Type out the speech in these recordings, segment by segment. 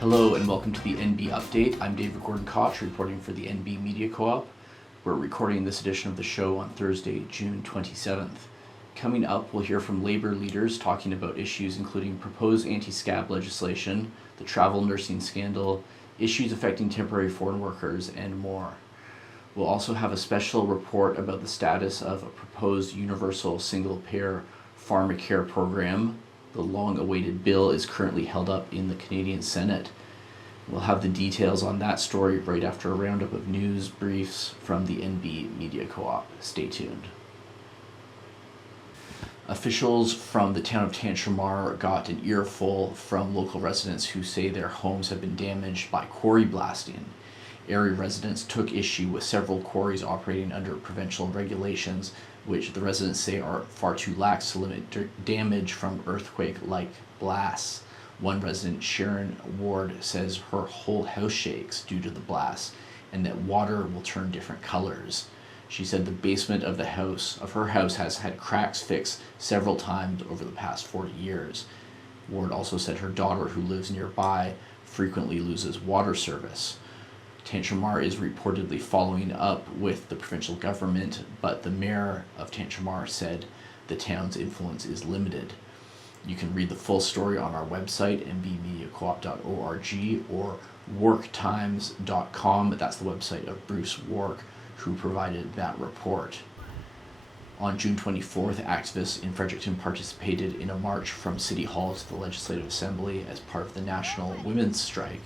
Hello and welcome to the NB Update. I'm David Gordon Koch reporting for the NB Media Co-op. We're recording this edition of the show on Thursday, June 27th. Coming up, we'll hear from labor leaders talking about issues including proposed anti-scab legislation, the travel nursing scandal, issues affecting temporary foreign workers, and more. We'll also have a special report about the status of a proposed universal single-payer pharmacare program. The long-awaited bill is currently held up in the Canadian Senate. We'll have the details on that story right after a roundup of news briefs from the NB Media Co-op. Stay tuned. Officials from the town of Tantramar got an earful from local residents who say their homes have been damaged by quarry blasting. Area residents took issue with several quarries operating under provincial regulations, which the residents say are far too lax to limit damage from earthquake-like blasts. One resident, Sharon Ward, says her whole house shakes due to the blasts and that water will turn different colors. She said the basement of her house has had cracks fixed several times over the past 40 years. Ward also said her daughter, who lives nearby, frequently loses water service. Tantramar is reportedly following up with the provincial government, but the mayor of Tantramar said the town's influence is limited. You can read the full story on our website, mbmediacoop.org, or worktimes.com. That's the website of Bruce Wark, who provided that report. On June 24th, activists in Fredericton participated in a march from City Hall to the Legislative Assembly as part of the National Women's Strike.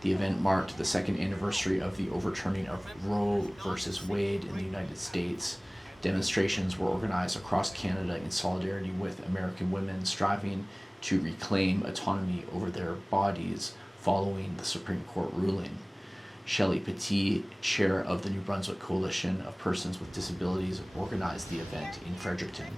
The event marked the second anniversary of the overturning of Roe v. Wade in the United States. Demonstrations were organized across Canada in solidarity with American women striving to reclaim autonomy over their bodies following the Supreme Court ruling. Shelley Petit, chair of the New Brunswick Coalition of Persons with Disabilities, organized the event in Fredericton.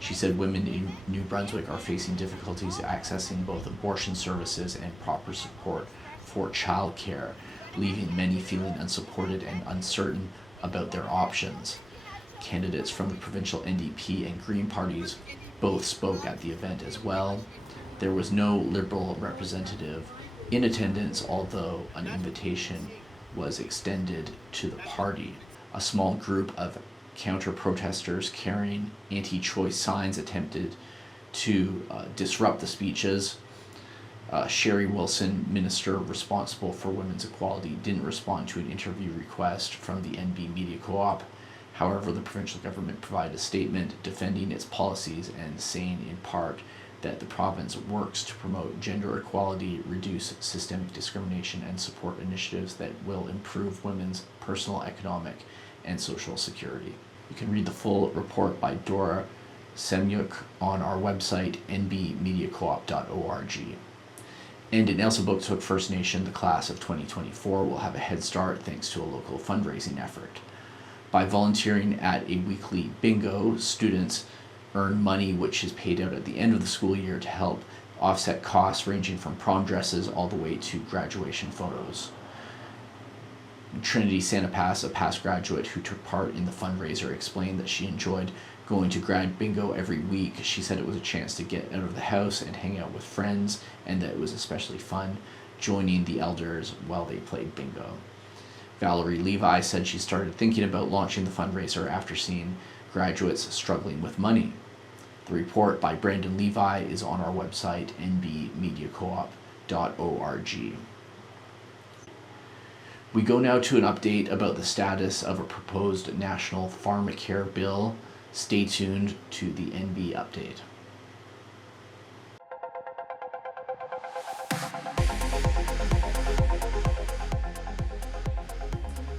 She said women in New Brunswick are facing difficulties accessing both abortion services and proper support for childcare, leaving many feeling unsupported and uncertain about their options. Candidates from the provincial NDP and Green parties both spoke at the event as well. There was no Liberal representative in attendance, although an invitation was extended to the party. A small group of counter-protesters carrying anti-choice signs attempted to disrupt the speeches. Sherry Wilson, minister responsible for women's equality, didn't respond to an interview request from the NB Media Co-op. However, the provincial government provided a statement defending its policies and saying in part that the province works to promote gender equality, reduce systemic discrimination, and support initiatives that will improve women's personal, economic, and social security. You can read the full report by Dora Semyuk on our website, nbmediacoop.org. And in Elsipogtog First Nation, the class of 2024 will have a head start thanks to a local fundraising effort. By volunteering at a weekly bingo, students earn money which is paid out at the end of the school year to help offset costs ranging from prom dresses all the way to graduation photos. Trinity Santapass, a past graduate who took part in the fundraiser, explained that she enjoyed going to grad bingo every week. She said it was a chance to get out of the house and hang out with friends, and that it was especially fun joining the elders while they played bingo. Valerie Levi said she started thinking about launching the fundraiser after seeing graduates struggling with money. The report by Brandon Levi is on our website, nbmediacoop.org. We go now to an update about the status of a proposed national pharmacare bill. Stay tuned to the NB Update.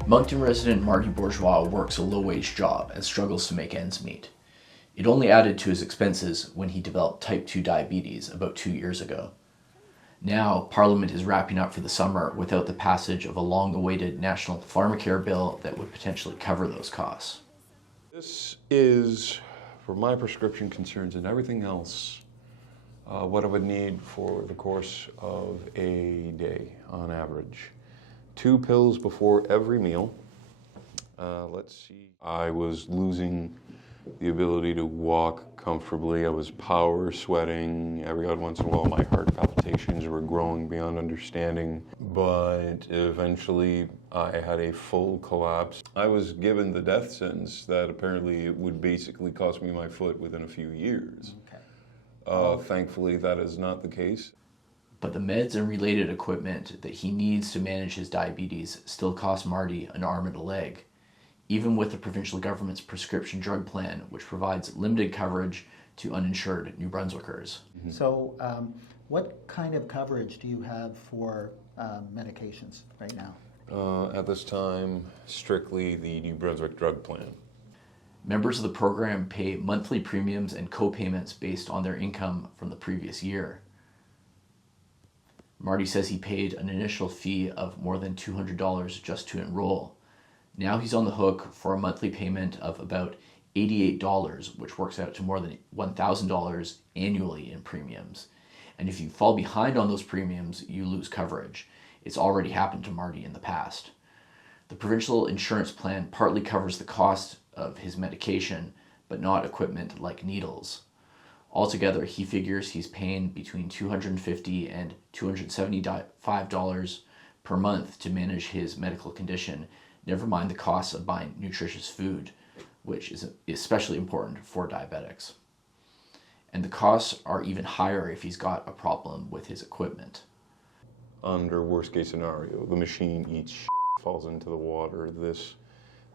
Moncton resident Marty Bourgeois works a low-wage job and struggles to make ends meet. It only added to his expenses when he developed type 2 diabetes about 2 years ago. Now, Parliament is wrapping up for the summer without the passage of a long-awaited national pharmacare bill that would potentially cover those costs. This is, for my prescription concerns and everything else, what I would need for the course of a day on average. 2 pills before every meal. Let's see. I was losing the ability to walk comfortably. I was power sweating. Every odd once in a while, my heart palpitations were growing beyond understanding. But eventually, I had a full collapse. I was given the death sentence that apparently it would basically cost me my foot within a few years. Okay. Thankfully, that is not the case. But the meds and related equipment that he needs to manage his diabetes still cost Marty an arm and a leg, even with the provincial government's prescription drug plan, which provides limited coverage to uninsured New Brunswickers. So what kind of coverage do you have for medications right now? At this time, strictly the New Brunswick drug plan. Members of the program pay monthly premiums and co-payments based on their income from the previous year. Marty says he paid an initial fee of more than $200 just to enroll. Now he's on the hook for a monthly payment of about $88, which works out to more than $1,000 annually in premiums. And if you fall behind on those premiums, you lose coverage. It's already happened to Marty in the past. The provincial insurance plan partly covers the cost of his medication, but not equipment like needles. Altogether, he figures he's paying between $250 and $275 per month to manage his medical condition, never mind the costs of buying nutritious food, which is especially important for diabetics. And the costs are even higher if he's got a problem with his equipment. Under worst case scenario, the machine eats shit, falls into the water.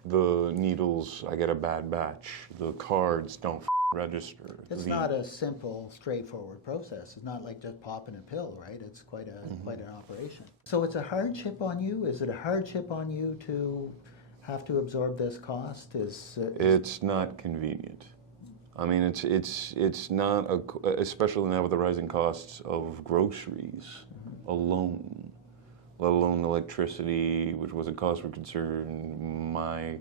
The needles, I get a bad batch. The cards don't register. It's not a simple, straightforward process. It's not like just popping a pill, right? It's quite an operation. So it's a hardship on you? Is it a hardship on you to have to absorb this cost? It's not convenient. I mean, it's not, especially now with the rising costs of groceries alone, let alone electricity, which was a cause for concern, my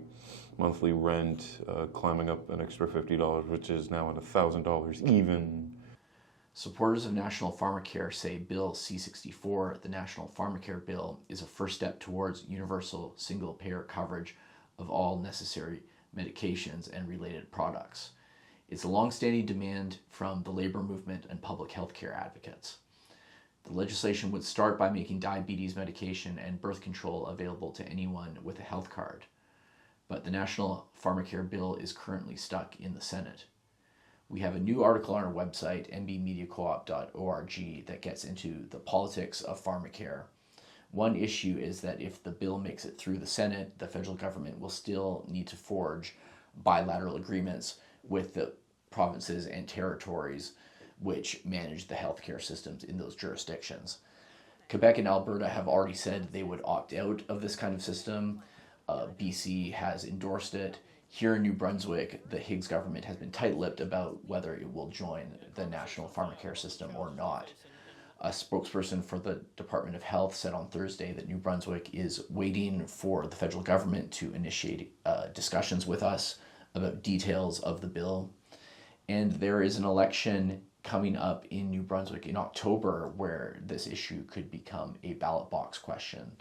monthly rent climbing up an extra $50, which is now at $1,000 even. Supporters of National Pharmacare say Bill C-64, the National Pharmacare Bill, is a first step towards universal single-payer coverage of all necessary medications and related products. It's a long-standing demand from the labor movement and public health care advocates. The legislation would start by making diabetes medication and birth control available to anyone with a health card. But the National Pharmacare Bill is currently stuck in the Senate. We have a new article on our website, nbmediacoop.org, that gets into the politics of pharmacare. One issue is that if the bill makes it through the Senate, the federal government will still need to forge bilateral agreements with the provinces and territories which manage the healthcare systems in those jurisdictions. Quebec and Alberta have already said they would opt out of this kind of system. BC has endorsed it. Here in New Brunswick, the Higgs government has been tight-lipped about whether it will join the national pharmacare system or not. A spokesperson for the Department of Health said on Thursday that New Brunswick is waiting for the federal government to initiate discussions with us about details of the bill. And there is an election coming up in New Brunswick in October where this issue could become a ballot box question.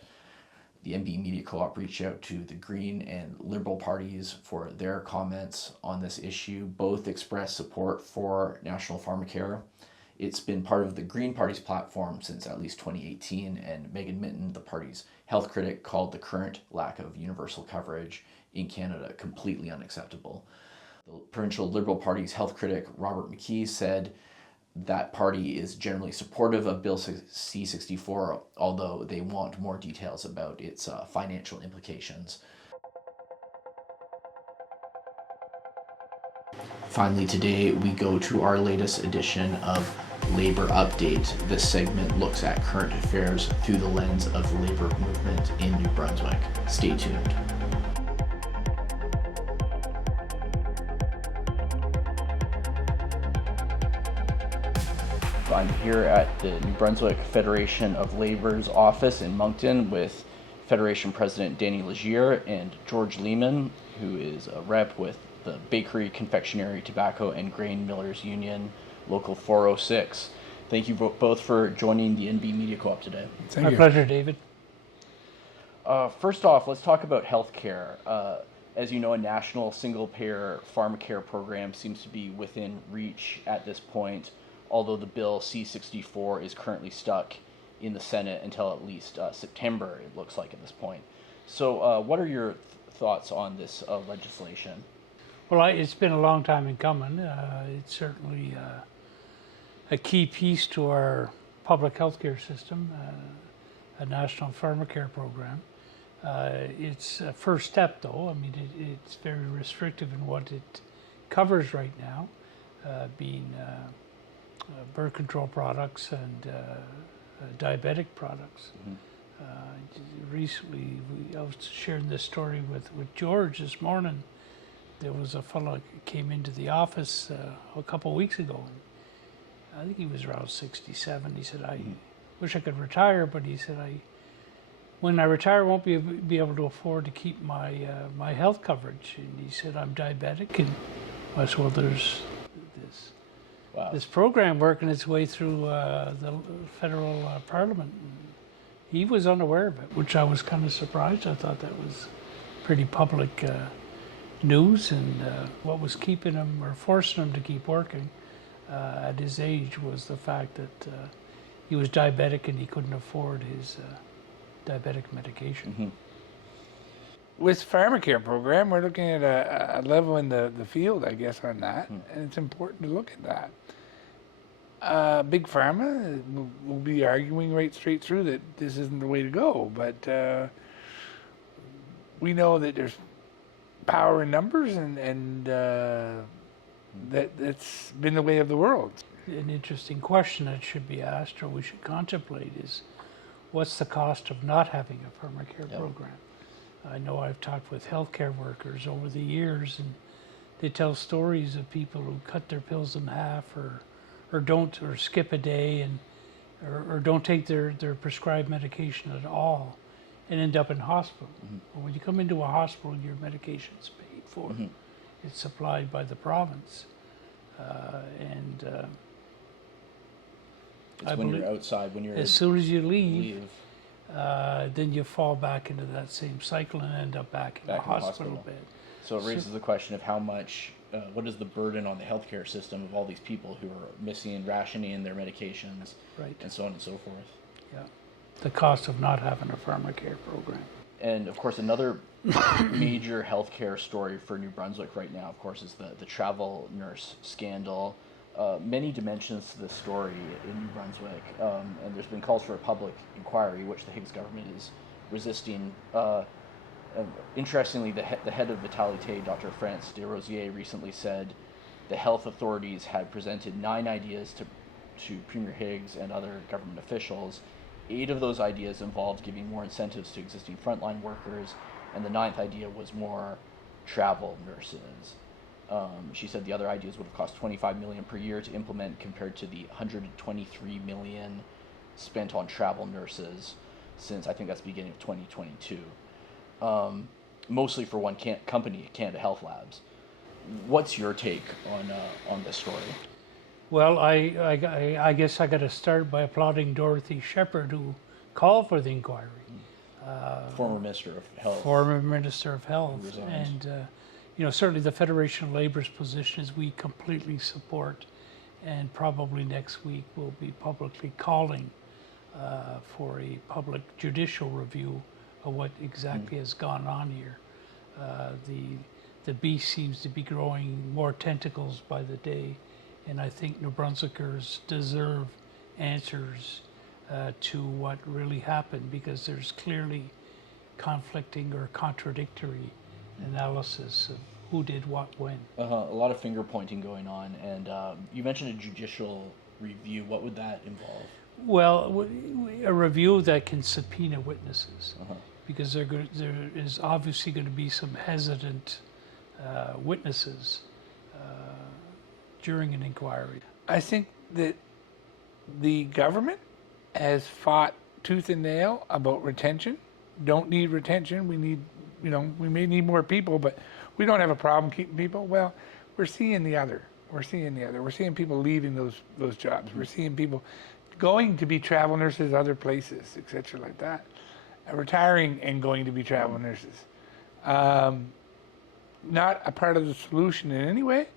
The NB Media Co-op reached out to the Green and Liberal parties for their comments on this issue. Both expressed support for national pharmacare. It's been part of the Green Party's platform since at least 2018, and Megan Minton, the party's health critic, called the current lack of universal coverage in Canada completely unacceptable. The provincial Liberal Party's health critic, Robert McKee, said that party is generally supportive of Bill C-64, although they want more details about its financial implications. Finally, today we go to our latest edition of Labor Update. This segment looks at current affairs through the lens of the labor movement in New Brunswick. Stay tuned. I'm here at the New Brunswick Federation of Labor's office in Moncton with Federation President Danny Légère and George Leaman, who is a rep with the Bakery, Confectionary, Tobacco, and Grain Millers Union, Local 406. Thank you both for joining the NB Media Co-op today. My pleasure, David. First off, let's talk about healthcare. As you know, a national single-payer pharmacare program seems to be within reach at this point, although the bill C-64 is currently stuck in the Senate until at least September, it looks like at this point. So what are your thoughts on this legislation? Well, it's been a long time in coming. It's certainly a key piece to our public health care system, a national pharmacare program. It's a first step, though. I mean, it's very restrictive in what it covers right now, being birth control products and diabetic products. Recently, I was sharing this story with George this morning. There was a fellow that came into the office a couple of weeks ago. And I think he was around 67. He said, I wish I could retire, but he said, when I retire, I won't be able to afford to keep my health coverage. And he said, I'm diabetic. And I said, well, there's this program working its way through the federal parliament. And he was unaware of it, which I was kind of surprised. I thought that was pretty public news, and what was keeping him or forcing him to keep working at his age was the fact that he was diabetic and he couldn't afford his diabetic medication. With pharmacare program, we're looking at a level in the field, I guess, on that, and it's important to look at that. Big pharma will be arguing right straight through that this isn't the way to go, but we know that there's power in numbers, and that's been the way of the world. An interesting question that should be asked, or we should contemplate, is what's the cost of not having a pharmacare program? I know I've talked with healthcare workers over the years, and they tell stories of people who cut their pills in half, or skip a day, or don't take their prescribed medication at all, and end up in hospital. Well, when you come into a hospital, your medication's paid for. It's supplied by the province. It's when you're outside, when you're as soon as you leave. Then you fall back into that same cycle and end up back in the hospital bed. So it raises the question of how much, what is the burden on the healthcare system of all these people who are missing, rationing their medications, and so on and so forth. Yeah, the cost of not having a pharmacare program. And of course, another major healthcare story for New Brunswick right now, of course, is the travel nurse scandal. Many dimensions to this story in New Brunswick, and there's been calls for a public inquiry, which the Higgs government is resisting. Interestingly, the head of Vitalité, Dr. France Desrosiers, recently said the health authorities had presented 9 ideas to Premier Higgs and other government officials. 8 of those ideas involved giving more incentives to existing frontline workers, and the 9th idea was more travel nurses. She said the other ideas would have cost $25 million per year to implement, compared to the $123 million spent on travel nurses since, I think that's the beginning of 2022. Mostly for one company, Canada Health Labs. What's your take on this story? Well, I guess I got to start by applauding Dorothy Shepherd, who called for the inquiry. Former Minister of Health. Former Minister of Health. Resigned. And certainly the Federation of Labour's position is we completely support, and probably next week we'll be publicly calling for a public judicial review of what exactly has gone on here. The beast seems to be growing more tentacles by the day, and I think New Brunswickers deserve answers to what really happened, because there's clearly conflicting or contradictory analysis of who did what when. A lot of finger pointing going on, and you mentioned a judicial review. What would that involve? Well, a review that can subpoena witnesses, because there is obviously going to be some hesitant witnesses during an inquiry. I think that the government has fought tooth and nail about retention. Don't need retention. We need, we may need more people, but we don't have a problem keeping people. Well, we're seeing the other. We're seeing people leaving those jobs. We're seeing people going to be travel nurses other places, etc. like that. Retiring and going to be travel nurses. not a part of the solution in any way,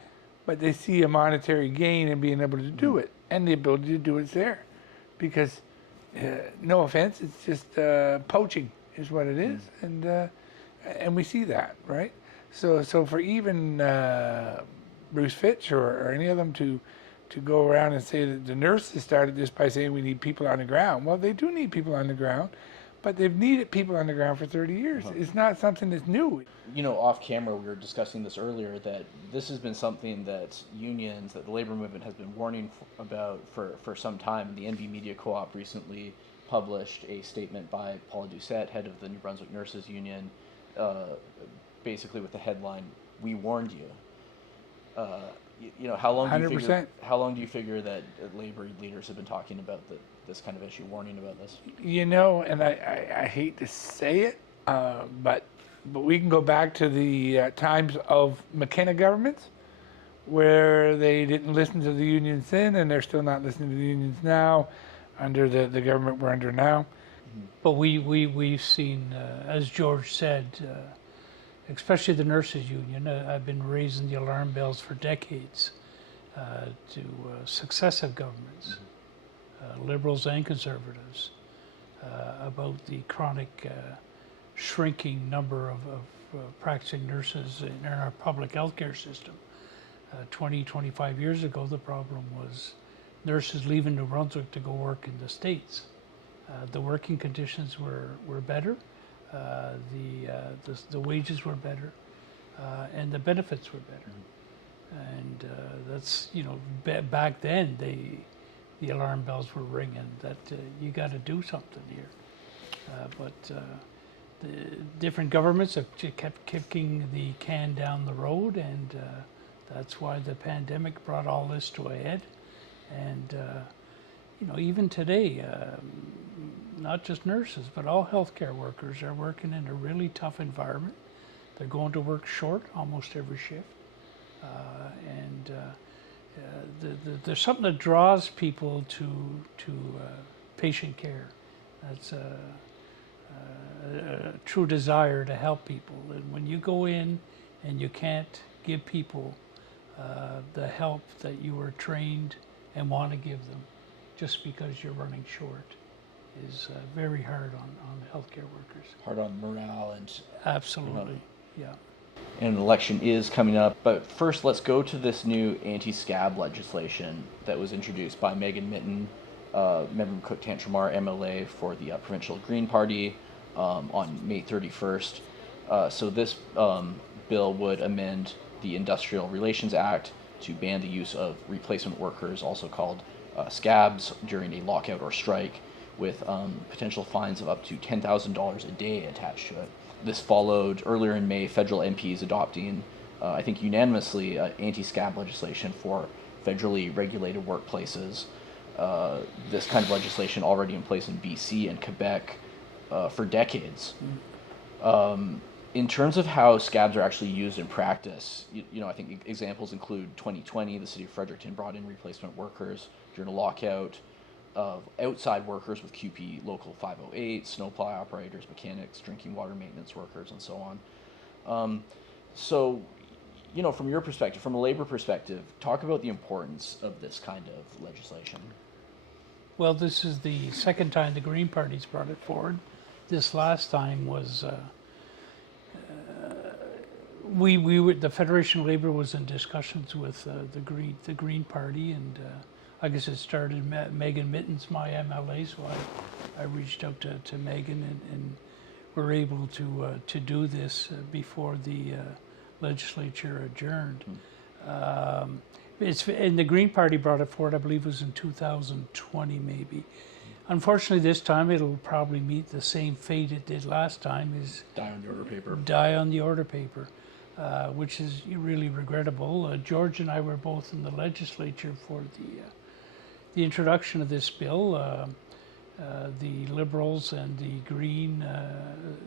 but they see a monetary gain in being able to do it, and the ability to do it's there. Because, no offense, it's just poaching is what it is, and we see that, right? So for even Bruce Fitch or any of them to go around and say that the nurses started this by saying we need people on the ground. Well, they do need people on the ground, but they've needed people on the ground for 30 years. It's not something that's new. You know, off camera, we were discussing this earlier, that this has been something that unions, that the labor movement has been warning about for some time. The NV Media Co-op recently published a statement by Paula Doucette, head of the New Brunswick Nurses Union, basically with the headline, "We warned you." You know, how long do you 100%. figure? How long do you figure that labor leaders have been talking about this kind of issue, warning about this? You know, and I hate to say it, but we can go back to the times of McKenna governments, where they didn't listen to the unions then, and they're still not listening to the unions now, under the government we're under now. But we've seen, as George said, especially the nurses union, I've been raising the alarm bells for decades to successive governments, liberals and conservatives, about the chronic shrinking number of practicing nurses in our public healthcare system. 25 years ago, the problem was nurses leaving New Brunswick to go work in the States. The working conditions were better. The wages were better, and the benefits were better, and that's, you know, back then the alarm bells were ringing that you got to do something here, but the different governments have kept kicking the can down the road, and that's why the pandemic brought all this to a head, and you know, even today. Not just nurses, but all healthcare workers are working in a really tough environment. They're going to work short almost every shift. There's something that draws people to patient care. That's a true desire to help people. And when you go in and you can't give people the help that you were trained and want to give them just because you're running short, is very hard on healthcare workers. Hard on morale and... Absolutely, yeah. And an election is coming up, but first let's go to this new anti-scab legislation that was introduced by Megan Mitton, member of Cook Tantramar MLA for the provincial Green Party, on May 31st. So this bill would amend the Industrial Relations Act to ban the use of replacement workers, also called scabs, during a lockout or strike, with potential fines of up to $10,000 a day attached to it. This followed earlier in May, federal MPs adopting, I think unanimously, anti-scab legislation for federally regulated workplaces. This kind of legislation already in place in BC and Quebec for decades. In terms of how scabs are actually used in practice, you know, I think examples include 2020, the city of Fredericton brought in replacement workers during a lockout of outside workers with QP Local 508, snowplow operators, mechanics, drinking water maintenance workers, and so on. So, you know, from your perspective, from a labor perspective, talk about the importance of this kind of legislation. Well, this is the second time the Green Party's brought it forward. This last time was we were, the Federation of Labor was in discussions with the Green Party, and I guess it started. Megan Mitton's my MLA, so I reached out to Megan, and were able to do this before the legislature adjourned. And the Green Party brought it forward, I believe it was in 2020 maybe. Unfortunately, this time it'll probably meet the same fate it did last time, is Die on the order paper. Die on the order paper, which is really regrettable. George and I were both in the legislature for the introduction of this bill. The Liberals and the Green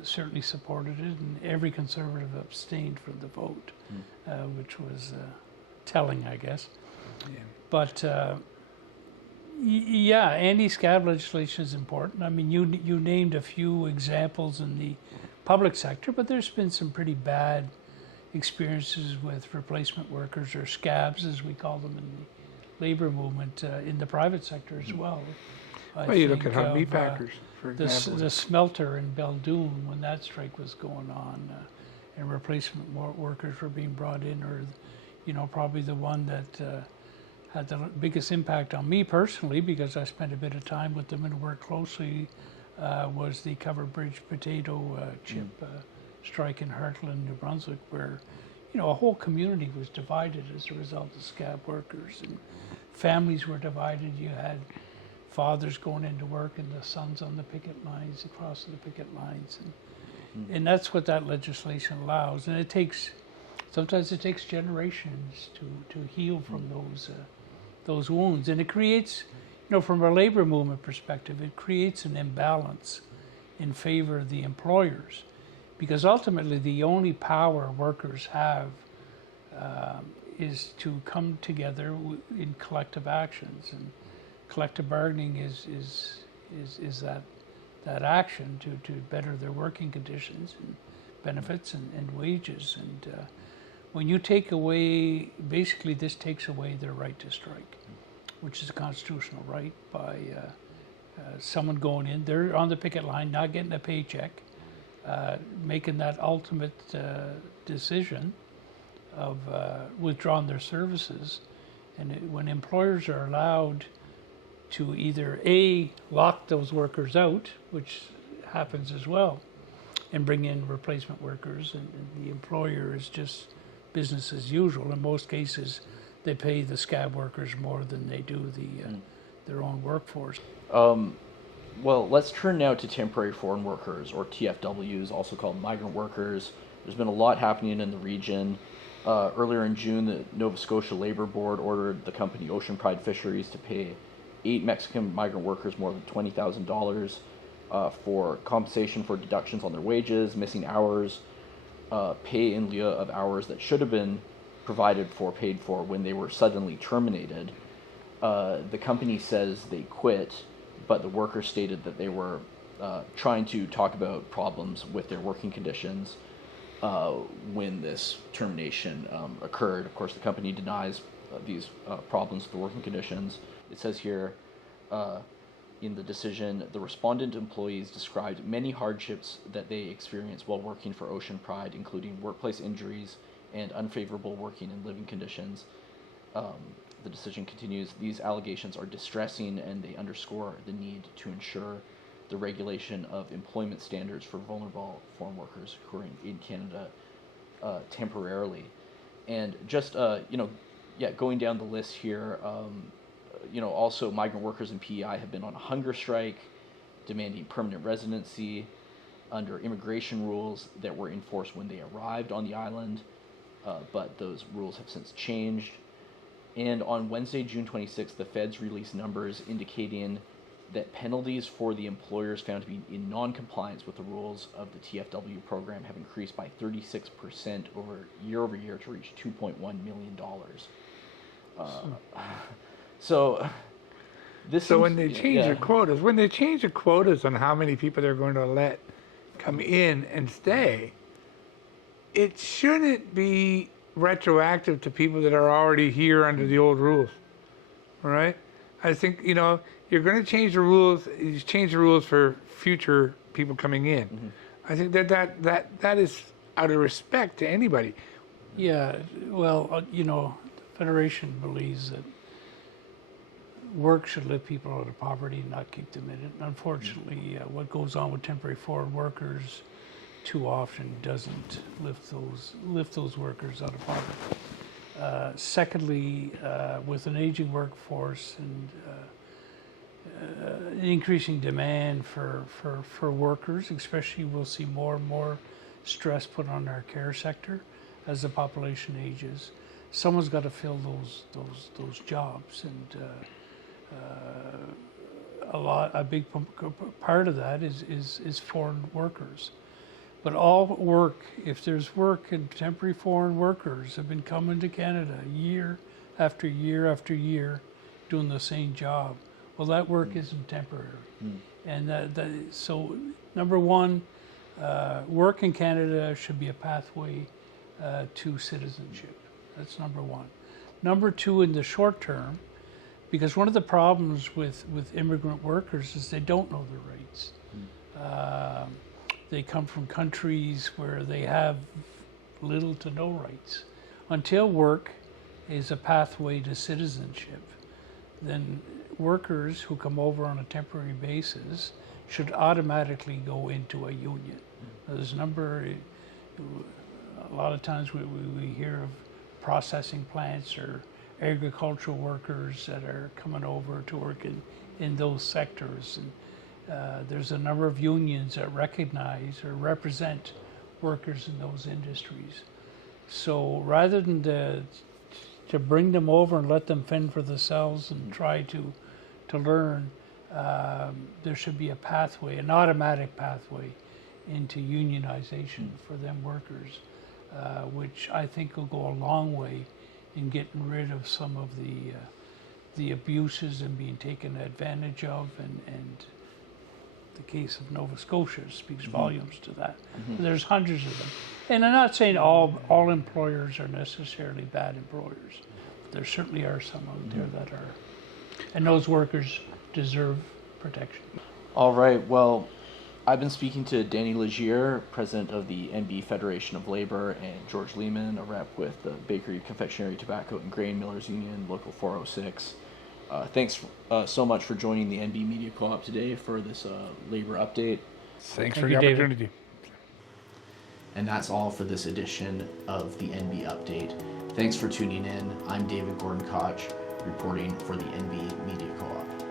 certainly supported it, and every Conservative abstained from the vote, which was telling, I guess. Yeah. But yeah, anti-scab legislation is important. I mean, you named a few examples in the public sector, but there's been some pretty bad experiences with replacement workers, or scabs as we call them in the labor movement, in the private sector as well. Well, you look at our meat packers, for example. The smelter in Beldoon, when that strike was going on, and replacement workers were being brought in, or, probably the one that had the biggest impact on me personally, because I spent a bit of time with them and worked closely, was the Covered Bridge potato chip strike in Heartland, New Brunswick, where, a whole community was divided as a result of scab workers, and families were divided. You had fathers going into work and the sons on the picket lines, across the picket lines, and that's what that legislation allows. And sometimes it takes generations to heal from those wounds, and it creates, from a labor movement perspective, it creates an imbalance in favor of the employers, because ultimately the only power workers have is to come together in collective actions, and collective bargaining is that action to better their working conditions and benefits and wages. And when you take away, basically this takes away their right to strike, which is a constitutional right, by someone going in, they're on the picket line, not getting a paycheck, making that ultimate decision of withdrawing their services. And when employers are allowed to either lock those workers out, which happens as well, and bring in replacement workers, and the employer is just business as usual. In most cases, they pay the scab workers more than they do their own workforce. Well, let's turn now to temporary foreign workers, or TFWs, also called migrant workers. There's been a lot happening in the region. Earlier in June, the Nova Scotia Labour Board ordered the company Ocean Pride Fisheries to pay 8 Mexican migrant workers more than $20,000 for compensation for deductions on their wages, missing hours, pay in lieu of hours that should have been paid for when they were suddenly terminated. The company says they quit, but the workers stated that they were trying to talk about problems with their working conditions when this termination occurred. Of course, the company denies these problems with the working conditions. It says here in the decision, the respondent employees described many hardships that they experienced while working for Ocean Pride, including workplace injuries and unfavorable working and living conditions. The decision continues, these allegations are distressing, and they underscore the need to ensure the regulation of employment standards for vulnerable foreign workers who are in Canada temporarily. And just, going down the list here, also migrant workers in PEI have been on a hunger strike, demanding permanent residency under immigration rules that were enforced when they arrived on the island, but those rules have since changed. And on Wednesday, June 26th, the feds released numbers indicating that penalties for the employers found to be in non-compliance with the rules of the TFW program have increased by 36% year over year to reach $2.1 million. So when they change the quotas on how many people they're going to let come in and stay, it shouldn't be retroactive to people that are already here under the old rules. All right? I think, you're going to change the rules. You change the rules for future people coming in. Mm-hmm. I think that is out of respect to anybody. Yeah, well, the Federation believes that work should lift people out of poverty, not keep them in it. And unfortunately, what goes on with temporary foreign workers too often doesn't lift those workers out of poverty. Secondly, with an aging workforce and increasing demand for workers, especially, we'll see more and more stress put on our care sector as the population ages. Someone's got to fill those jobs, and a big part of that is foreign workers. But all work, if there's work, and temporary foreign workers have been coming to Canada year after year after year doing the same job. Well, that work isn't temporary. And so, number one, work in Canada should be a pathway to citizenship. That's number one. Number two, in the short term, because one of the problems with immigrant workers is they don't know their rights. They come from countries where they have little to no rights. Until work is a pathway to citizenship, then workers who come over on a temporary basis should automatically go into a union. There's a lot of times we hear of processing plants or agricultural workers that are coming over to work in those sectors. And there's a number of unions that recognize or represent workers in those industries. So rather than to bring them over and let them fend for themselves and try to learn, there should be a pathway, an automatic pathway into unionization for them workers, which I think will go a long way in getting rid of some of the abuses and being taken advantage of, and the case of Nova Scotia speaks volumes to that. There's hundreds of them. And I'm not saying all employers are necessarily bad employers. There certainly are some out there that are. And those workers deserve protection. All right, well, I've been speaking to Danny Légère, president of the NB Federation of Labor, and George Leaman, a rep with the Bakery, Confectionary, Tobacco, and Grain Millers Union, Local 406. Thanks so much for joining the NB Media Co-op today for this labor update. Thanks Thank for you, the David. opportunity. And that's all for this edition of the NB Update. Thanks for tuning in. I'm David Gordon Koch, reporting for the NB Media Co-op.